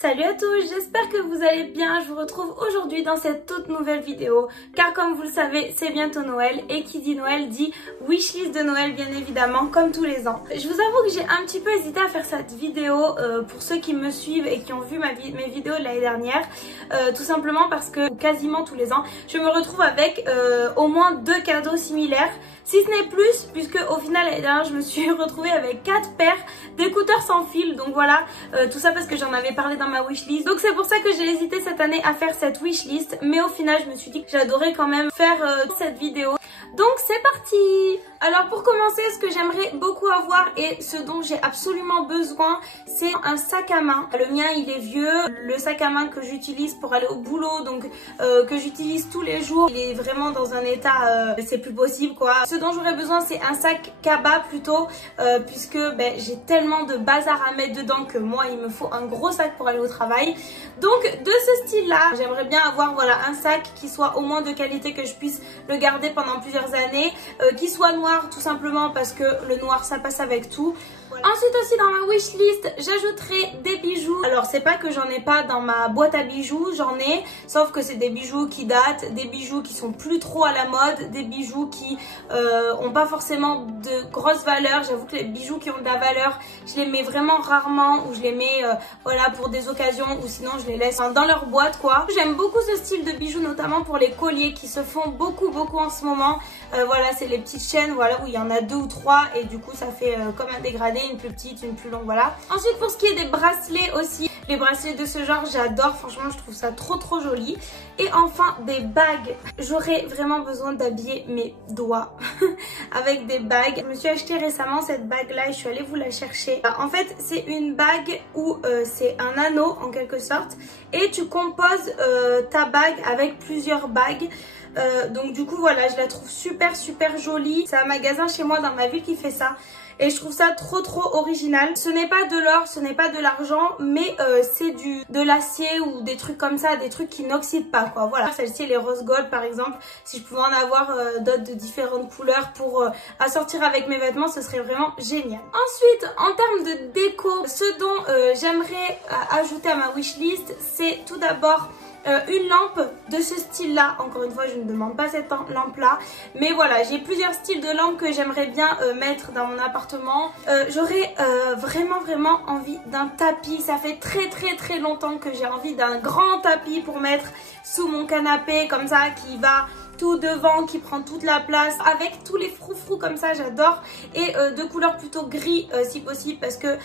Salut à tous, j'espère que vous allez bien. Je vous retrouve aujourd'hui dans cette toute nouvelle vidéo car comme vous le savez c'est bientôt Noël et qui dit Noël dit wishlist de Noël bien évidemment comme tous les ans. Je vous avoue que j'ai un petit peu hésité à faire cette vidéo pour ceux qui me suivent et qui ont vu mes vidéos de l'année dernière tout simplement parce que quasiment tous les ans je me retrouve avec au moins 2 cadeaux similaires. Si ce n'est plus, puisque au final l'année dernière je me suis retrouvée avec 4 paires d'écouteurs sans fil. Donc voilà, tout ça parce que j'en avais parlé dans ma wishlist. Donc c'est pour ça que j'ai hésité cette année à faire cette wishlist. Mais au final je me suis dit que j'adorais quand même faire cette vidéo. Donc c'est parti! Alors pour commencer, ce que j'aimerais beaucoup avoir et ce dont j'ai absolument besoin, c'est un sac à main. Le mien il est vieux, le sac à main que j'utilise pour aller au boulot, donc que j'utilise tous les jours, il est vraiment dans un état, c'est plus possible quoi. Ce dont j'aurais besoin c'est un sac cabas plutôt, puisque j'ai tellement de bazar à mettre dedans que moi il me faut un gros sac pour aller au travail. Donc de ce style là, j'aimerais bien avoir voilà un sac qui soit au moins de qualité, que je puisse le garder pendant plusieurs années, qui soit noir tout simplement parce que le noir ça passe avec tout. Voilà. Ensuite aussi dans ma wishlist j'ajouterai des bijoux. Alors c'est pas que j'en ai pas dans ma boîte à bijoux, j'en ai, sauf que c'est des bijoux qui datent, des bijoux qui sont plus trop à la mode, des bijoux qui ont pas forcément de grosses valeurs. J'avoue que les bijoux qui ont de la valeur je les mets vraiment rarement, ou je les mets voilà pour des occasions, ou sinon je les laisse dans leur boîte quoi. J'aime beaucoup ce style de bijoux, notamment pour les colliers qui se font beaucoup en ce moment. Voilà, c'est les petites chaînes voilà où il y en a 2 ou 3 et du coup ça fait comme un dégradé, une plus petite, une plus longue, voilà. Ensuite pour ce qui est des bracelets aussi, les bracelets de ce genre j'adore, franchement je trouve ça trop joli. Et enfin des bagues, j'aurais vraiment besoin d'habiller mes doigts avec des bagues. Je me suis acheté récemment cette bague là et je suis allée vous la chercher. En fait c'est une bague où c'est un anneau en quelque sorte et tu composes ta bague avec plusieurs bagues. Donc du coup voilà, je la trouve super jolie. C'est un magasin chez moi dans ma ville qui fait ça et je trouve ça trop original. Ce n'est pas de l'or, ce n'est pas de l'argent, mais c'est de l'acier ou des trucs comme ça, des trucs qui n'oxydent pas quoi. Voilà, celle-ci elle est rose gold par exemple. Si je pouvais en avoir d'autres de différentes couleurs pour assortir avec mes vêtements, ce serait vraiment génial. Ensuite en termes de déco, ce dont j'aimerais ajouter à ma wishlist, c'est tout d'abord une lampe de ce style là. Encore une fois je ne demande pas cette lampe là, mais voilà, j'ai plusieurs styles de lampes que j'aimerais bien mettre dans mon appartement. J'aurais vraiment envie d'un tapis. Ça fait très longtemps que j'ai envie d'un grand tapis pour mettre sous mon canapé comme ça, qui va tout devant, qui prend toute la place, avec tous les froufrous comme ça, j'adore. Et de couleur plutôt gris si possible, parce que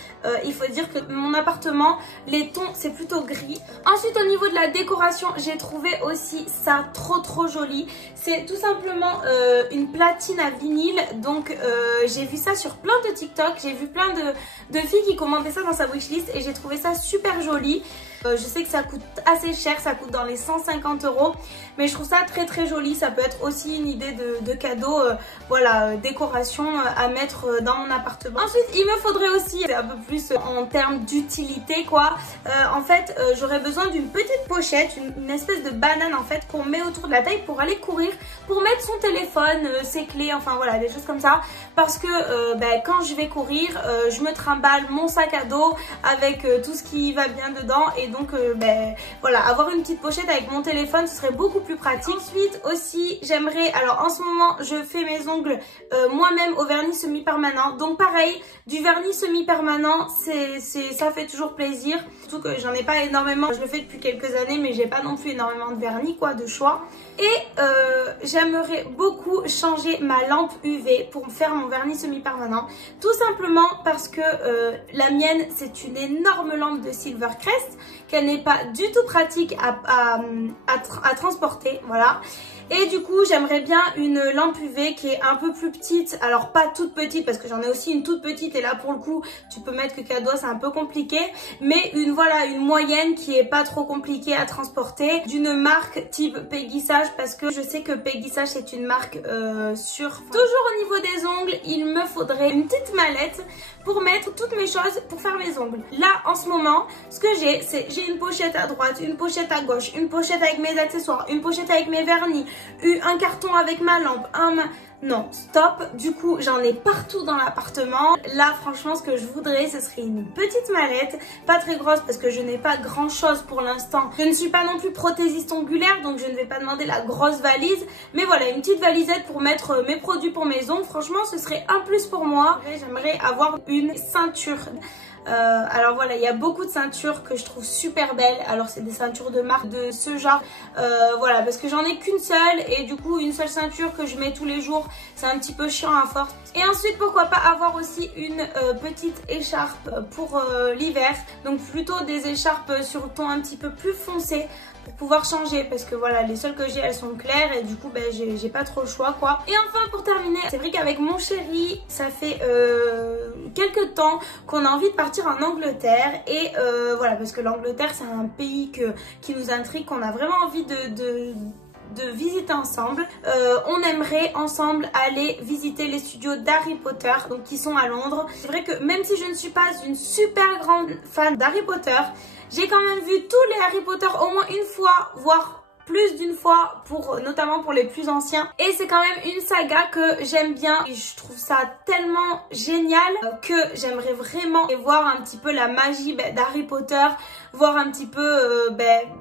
il faut dire que mon appartement, les tons c'est plutôt gris. Ensuite au niveau de la décoration, j'ai trouvé aussi ça trop joli. C'est tout simplement une platine à vinyle. Donc j'ai vu ça sur plein de TikTok, j'ai vu plein de filles qui commentaient ça dans sa wishlist et j'ai trouvé ça super joli. Je sais que ça coûte assez cher, ça coûte dans les 150 €, mais je trouve ça très joli. Ça peut être aussi une idée de cadeau, voilà, décoration à mettre dans mon appartement. Ensuite il me faudrait aussi un peu plus en termes d'utilité quoi. En fait j'aurais besoin d'une petite pochette, une espèce de banane en fait qu'on met autour de la taille pour aller courir, pour mettre son téléphone, ses clés, enfin voilà des choses comme ça. Parce que quand je vais courir, je me trimballe mon sac à dos avec tout ce qui va bien dedans, et donc voilà, avoir une petite pochette avec mon téléphone ce serait beaucoup plus pratique. Ensuite aussi j'aimerais, alors en ce moment je fais mes ongles moi-même au vernis semi-permanent, donc pareil, du vernis semi-permanent ça fait toujours plaisir, surtout que j'en ai pas énormément, je le fais depuis quelques années mais j'ai pas non plus énormément de vernis quoi, de choix. Et j'aimerais beaucoup changer ma lampe UV pour faire mon vernis semi-permanent, tout simplement parce que la mienne c'est une énorme lampe de Silvercrest, qu'elle n'est pas du tout pratique à transporter, voilà. Et du coup j'aimerais bien une lampe UV qui est un peu plus petite, alors pas toute petite parce que j'en ai aussi une toute petite et là pour le coup tu peux mettre que 4 doigts, c'est un peu compliqué, mais voilà, une moyenne qui est pas trop compliquée à transporter, d'une marque type Peggy Sage, parce que je sais que Peggy Sage c'est une marque sûre. Toujours au niveau des ongles, il me faudrait une petite mallette pour mettre toutes mes choses pour faire mes ongles. Là en ce moment ce que j'ai, c'est j'ai une pochette à droite, une pochette à gauche, une pochette avec mes accessoires, une pochette avec mes vernis, eu un carton avec ma lampe, non, stop. Du coup, j'en ai partout dans l'appartement. Là, franchement, ce que je voudrais, ce serait une petite mallette, pas très grosse parce que je n'ai pas grand chose pour l'instant. Je ne suis pas non plus prothésiste ongulaire, donc je ne vais pas demander la grosse valise. Mais voilà, une petite valisette pour mettre mes produits pour mes ongles. Franchement, ce serait un plus pour moi. J'aimerais avoir une ceinture. Alors voilà, il y a beaucoup de ceintures que je trouve super belles. Alors c'est des ceintures de marque de ce genre. Voilà, parce que j'en ai qu'une seule et du coup une seule ceinture que je mets tous les jours, c'est un petit peu chiant à force. Et ensuite pourquoi pas avoir aussi une petite écharpe pour l'hiver. Donc plutôt des écharpes sur ton un petit peu plus foncé pour pouvoir changer, parce que voilà, les seules que j'ai elles sont claires et du coup ben, j'ai pas trop le choix quoi. Et enfin pour terminer, c'est vrai qu'avec mon chéri ça fait quelques temps qu'on a envie de partir en Angleterre et voilà, parce que l'Angleterre c'est un pays qui nous intrigue, qu'on a vraiment envie de visiter ensemble. On aimerait ensemble aller visiter les studios d'Harry Potter, donc qui sont à Londres. C'est vrai que même si je ne suis pas une super grande fan d'Harry Potter, j'ai quand même vu tous les Harry Potter au moins une fois, voire plus d'une fois, notamment pour les plus anciens. Et c'est quand même une saga que j'aime bien et je trouve ça tellement génial que j'aimerais vraiment voir un petit peu la magie d'Harry Potter, voir un petit peu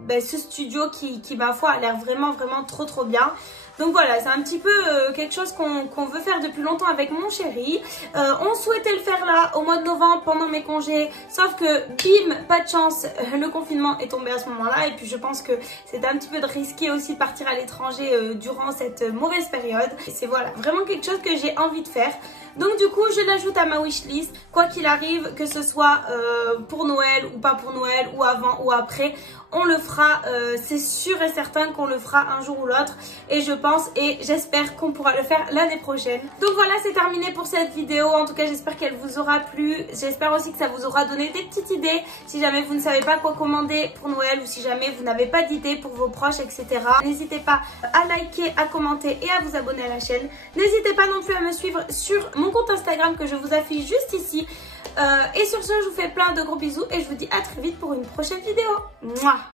ce studio qui ma foi a l'air vraiment trop bien. Donc voilà, c'est un petit peu quelque chose qu'on veut faire depuis longtemps avec mon chéri. On souhaitait le faire là au mois de novembre pendant mes congés, sauf que bim, pas de chance, le confinement est tombé à ce moment-là. Et puis je pense que c'est un petit peu risqué aussi de partir à l'étranger durant cette mauvaise période. Et c'est voilà, vraiment quelque chose que j'ai envie de faire. Donc du coup je l'ajoute à ma wishlist, quoi qu'il arrive, que ce soit pour Noël ou pas pour Noël, ou avant ou après, on le fera, c'est sûr et certain qu'on le fera un jour ou l'autre, et je pense et j'espère qu'on pourra le faire l'année prochaine. Donc voilà, c'est terminé pour cette vidéo. En tout cas j'espère qu'elle vous aura plu, j'espère aussi que ça vous aura donné des petites idées si jamais vous ne savez pas quoi commander pour Noël, ou si jamais vous n'avez pas d'idées pour vos proches, etc. N'hésitez pas à liker, à commenter et à vous abonner à la chaîne. N'hésitez pas non plus à me suivre sur mon compte Instagram que je vous affiche juste ici. Et sur ce, je vous fais plein de gros bisous et je vous dis à très vite pour une prochaine vidéo. Mouah.